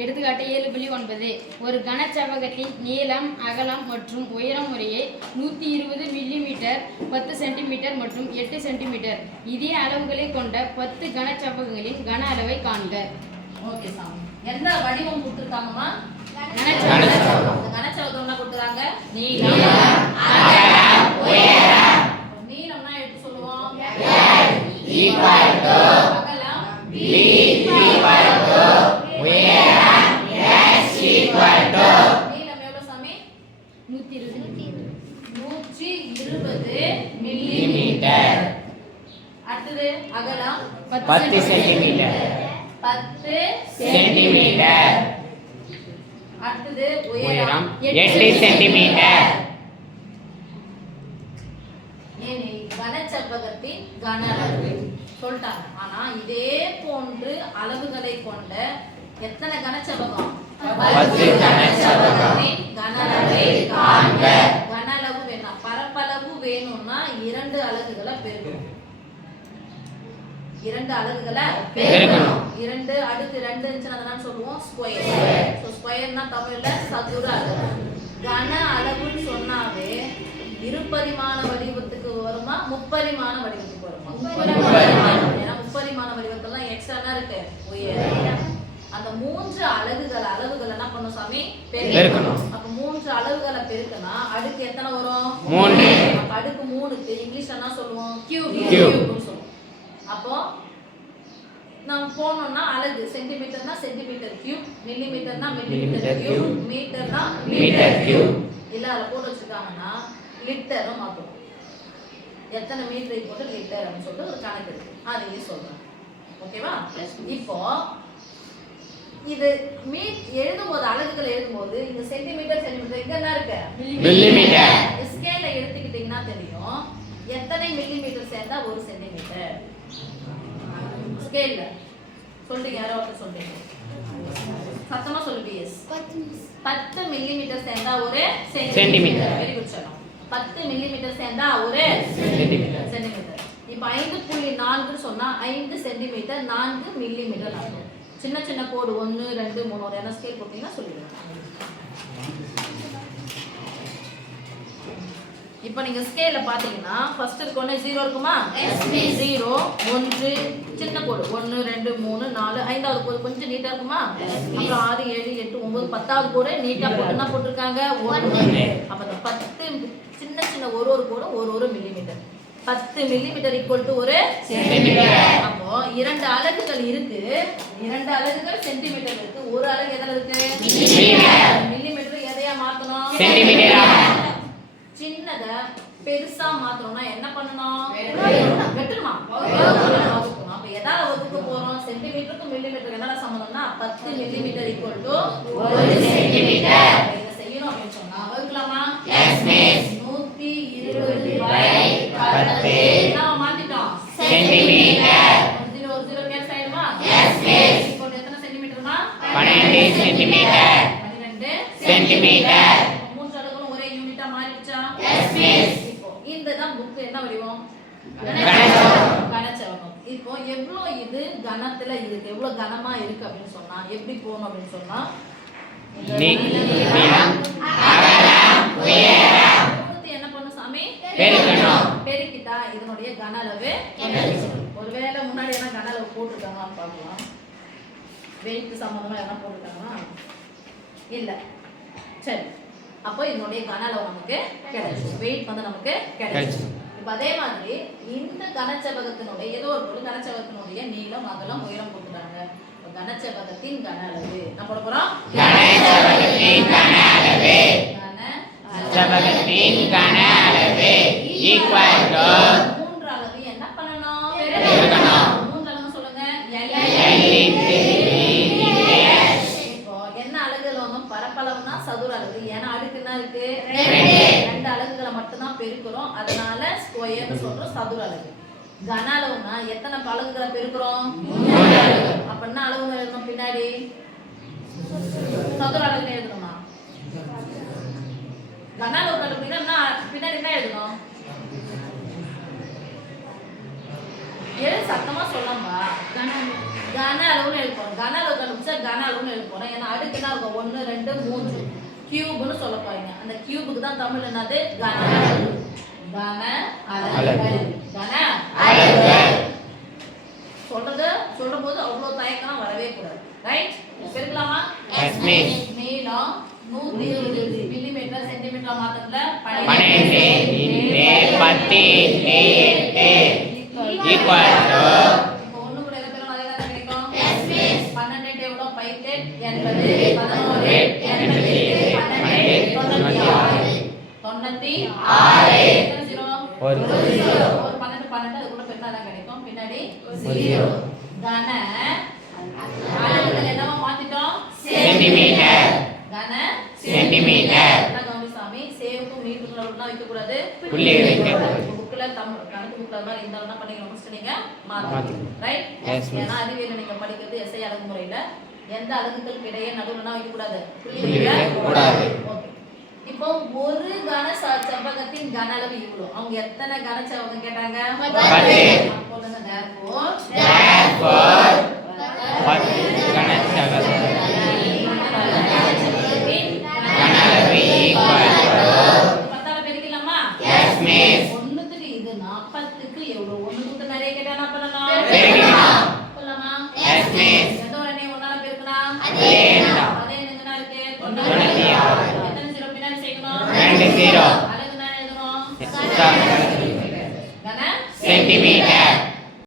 எடுத்துக்காட்டு 7.9 ஒரு கனச்செவ்வகத்தின் நீளம், அகலம் மற்றும் உயரம் முறையே 120 மில்லிமீட்டர், 10 சென்டிமீட்டர் மற்றும் 8 சென்டிமீட்டர். இதே அளவுகளை கொண்ட 10 கனச்செவ்வகங்களின் கன அளவை காண்க. ஓகே சாமி. எந்த வடிவம் கொடுத்துருக்காங்கம்மா? கனச்செவ்வகம். கனச்செவ்வகம் என்ன கொடுத்துறாங்க? நீளம், அகலம், உயரம். நீளம்னா எப்படி சொல்லுவோம்? அகலம் நீளம் எவ்வளவு சாமி? 120 மில்லிமீட்டர். அடுத்தது அகலம் 10 சென்டிமீட்டர். 10 சென்டிமீட்டர். அடுத்தது உயரம் உயரம் 8 சென்டிமீட்டர். கனச்செவ்வகத்தின் கன அளவு சொல்லிட்டாங்க. ஆனா இதே போன்று அளவுகளை கொண்ட எத்தனை கனச்செவ்வகம்? 10 கனச்செவ்வகத்தின் கன அளவை காண்க. கன அளவு வேணும், பரப்பளவு வேணும்னா 2 அலகுகளை பெருக்கணும். 2 அலகுகளை பெருக்கணும். 2 அடுத்து 2 இருந்துச்சுன்னா அதனால சொல்லுவோம் ஸ்கொயர். சோ ஸ்கொயர்னா தமிழ்ல சதுர அளவு. கன அளவுன்னு சொன்னாவே இருபரிமாண வடிவத்துக்கு வருமா, முப்பரிமாண வடிவத்துக்கு வருமா? ஏன்னா முப்பரிமாண வடிவத்தெல்லாம் எக்ஸ்ட்ரா இருக்கு உயரம். அந்த 3 அளவுகள் என்ன பண்ணும் சாமி? பெருக்கணும். அப்ப 3 அளவுகளை பெருக்கனா அடுக்கு எத்தனை வரும்? 3. அப்ப அடுக்கு 3க்கு இங்கிலீஷ்ல என்ன சொல்லுவோம்? கியூப் சொல்லுவோம். அப்போ நாம் போனோம்னா அலகு சென்டிமீட்டர்னா சென்டிமீட்டர் கியூப், மில்லிமீட்டர்னா மில்லிமீட்டர் கியூப், மீட்டர்னா மீட்டர் கியூப். இல்ல அத போட்டு வச்சிருக்காங்கன்னா லிட்டரும் மாத்துவோம். எத்தனை மீட்டரை போட்டு லிட்டர் அப்படின்னு சொல்லிட்டு ஒரு கணக்கு இருக்கு, அதையே சொல்றேன். ஓகேவா? இப்போ இது எழுதும்போது அலகுகள் எழுதும்போது இந்த சென்டிமீட்டர் சென்டிமீட்டர் இங்க என்ன இருக்கு? மில்லிமீட்டர். ஸ்கேல்ல எடுத்துக்கிட்டீங்கன்னா தெரியும் எத்தனை மில்லிமீட்டர் சேர்ந்தா 1 சென்டிமீட்டர். ஸ்கேல்ல சொல்றீங்க, யாரோ ஒருத்தர் சொல்றீங்க, சத்தமா சொல்லு. பிஎஸ் 10 மில்லிமீட்டர் சேர்ந்தா 1 சென்டிமீட்டர். வெரி குட் சரணம். 10 மில்லிமீட்டர் சேர்ந்தா 1 சென்டிமீட்டர். இப்போ 5.4 சொன்னா 5 சென்டிமீட்டர் 4 மில்லிமீட்டர் ஆகும். சின்ன சின்ன கோடு 1 2 3 ஒரு என்ன ஸ்கேல் போட்டீங்கன்னா சொல்லிடுங்க. இப்போ நீங்க ஸ்கேல்ல பாத்தீங்கன்னா ஃபர்ஸ்ட் இருக்க ஒண்ணே 0 இருக்குமா? 0 1 சின்ன கோடு 1 2 3 4 ஐந்தாவது கோடு கொஞ்சம் நீட்டா இருக்குமா? அப்புறம் 6 7 8 9 10வது கோடு நீட்டா போட்டு என்ன போட்டுருக்காங்க? 1. அப்ப அந்த 10 சின்ன சின்ன ஒரு கோடும் ஒரு millimetre. 10 millimetre equal to 1 centimetre. அப்போ 2 அலகுகள் இருக்கு, 2 அலகுகள் சென்டிமீட்டர் இருக்கு, ஒரு அலகு எதுல இருக்கு? மில்லிமீட்டர். எதையா மாத்தணும்? சென்டிமீட்டரா. சின்னத பெருசா மாத்தணும்னா என்ன பண்ணணும்? வெட்டணுமா? வகுக்கணும். அப்ப எதால வகுக்க போறோம்? சென்டிமீட்டருக்கு மில்லிமீட்டருக்கு என்ன சம்பந்தம்னா 10 மில்லிமீட்டர் ஈக்குவல் டு 1 சென்டிமீட்டர். இத செய்யணும் அப்படினு சொன்னா வகுக்கலாமா? Yes miss. 120/10 நாம மாத்திட்டோம் சென்டிமீட்டர். 0 கேன்சல் ஆயிடுமா? Yes miss. இப்போ எத்தனை சென்டிமீட்டர்மா? 12 சென்டிமீட்டர். 12 சென்டிமீட்டர். இப்போ இந்த புக் என்ன வடிவம்? கனச்செவ்வகம். இப்போ எவ்வளவு இது கனத்துல இருக்கு, எவ்வளவு கனமா இருக்கு அப்படின்னு சொன்னா எப்படி போணும் அப்படின்னு சொன்னா நீளம், அகலம், உயரம் என்ன பண்ணும் சாமி? பெருக்கணும். பெருக்கிட்டா இதனுடைய கன அளவு. ஒருவேளை முன்னாடி என்ன கன அளவு போட்டுருக்காங்கன்னு பார்க்கலாம். வெயிட் சம்பந்தமா என்ன போட்டுருக்காங்களா? இல்ல. சரி, அப்போ இதனுடைய கன அளவு நமக்கு கிடைச்சு, வெயிட் நமக்கு கிடைச்சு. இப்போ அதே மாதிரி இந்த கனச்செவ்வகத்தினுடைய ஏதோ ஒரு பொருள் கனச்செவ்வகத்தினுடைய நீளம், அகலம், உயரம் கொடுத்துட்டாங்க. கனச்செவ்வகத்தின் கன அளவு என்ன போட போறோம்? கனச்செவ்வகத்தின் கன அளவு. கனச்செவ்வகத்தின் கன அளவு ஈக்குவல் டு 3 அளவு என்ன பண்ணணும்? பெருக்கணும். 3 அளவு சொல்லுங்க. இப்போ என்ன அலகுல வந்து பரப்பளவுனா சதுர அலகு. ஏன்னா அடுக்கு என்ன இருக்கு? 2 அலகுகளை மட்டும் தான் பெருக்குறோம், அதனால ஸ்கொயர்னு சொல்றோம், சதுர அலகு. கன அளவுனா எத்தனை அலகுகளை பெருக்குறோம்? 3 அலகு. அப்ப என்ன அளவு எழுதணும் பின்னாடி? சதுர அலகு எழுதணுமா? கன அளவு கண்டுபிடிக்கணும்னா பின்னாடி என்ன எழுதணும்? சத்தமா சொல்லம்பா. கன அளவுன்னு எழுதுவோம். கன அளவு கண்டுபிடிச்சா கன அளவுன்னு எழுதுவோம். போறோம். ஏன்னா அடுக்கு என்ன இருக்கும்? 1 2 3 கியூப்னு சொல்ல போறீங்க. அந்த கியூபுக்கு தான் தமிழ் என்னது? கன அளவு. கன அளவு. கன அளவு. சொல்லும்போது அவ்வளவு தயக்கம் வரவே கூடாது. ரைட்? பெருக்கலாமா? Yes, miss. நீளம் 120 மில்லிமீட்டர் சென்டிமீட்டர் மாத்திரத்துல 12 into 10 into 8 equal to இப்போ ஒண்ணு கூட எதை பெருக்கணும்? அதே தான் கிடைக்கும். 12 into எவ்வளவு? 5 80 11 80 96 எத்தனை zero? ஒரு ஒரு 12 அதுக்குள்ள பெருக்கினா தான் கிடைக்கும். பின்னாடி 0. கன அளவுகளை என்னவா மாத்திட்டோம்? சென்டிமீட்டர் கன சென்டிமீட்டர் என்ன கவனிசாமி? சேவுக்கும் மீட்டருக்கும் நடுவுல வைக்க கூடாது. புள்ளி வைக்கணும். புக்ல தமிழ் கணக்கு புக்ல மாதிரி இருந்தாலும் என்ன பண்ணிக்கணும்? ஃபர்ஸ்ட் நீங்க மாத்தணும். மாத்திக்கணும். ரைட்? Yes, miss. ஏன்னா அறிவியல் நீங்க படிக்கிறது எஸ்ஐ அலகு முறையில எந்த அலகுகளுக்கு இடையே நடுவுல என்ன வைக்க கூடாது? புள்ளி வைக்க கூடாது. ஓகே. இப்போ ஒரு கன செவ்வகத்தின் கன அளவு இவ்வளவு. அவங்க எத்தனை கன செவ்வகம் கேட்டாங்க? 10. அப்போதுங்க therefore Therefore 10 கனசதுர கன அளவு equal to 10ஆல பெருக்கலாமா? Yes, miss. ஒண்ணுத்துக்கு இது 40க்கு எவ்வளவு? ஒண்ணுக்கு நிறைய கேட்டா என்ன பண்ணணும்? பெருக்கணும். சொல்லலாமா? Yes, miss. எந்த ஒரு எண்ணெய் ஒண்ணால பெருக்கினா அதே எண்ணம். அதே எண்ணெய்னா இருக்கு 96. எத்தனை ஜீரோ பின்னாடி சேர்க்கணும்? 2 0 அழகு நான் எழுதணும் சென்டிமீட்டர் கன சென்டிமீட்டர்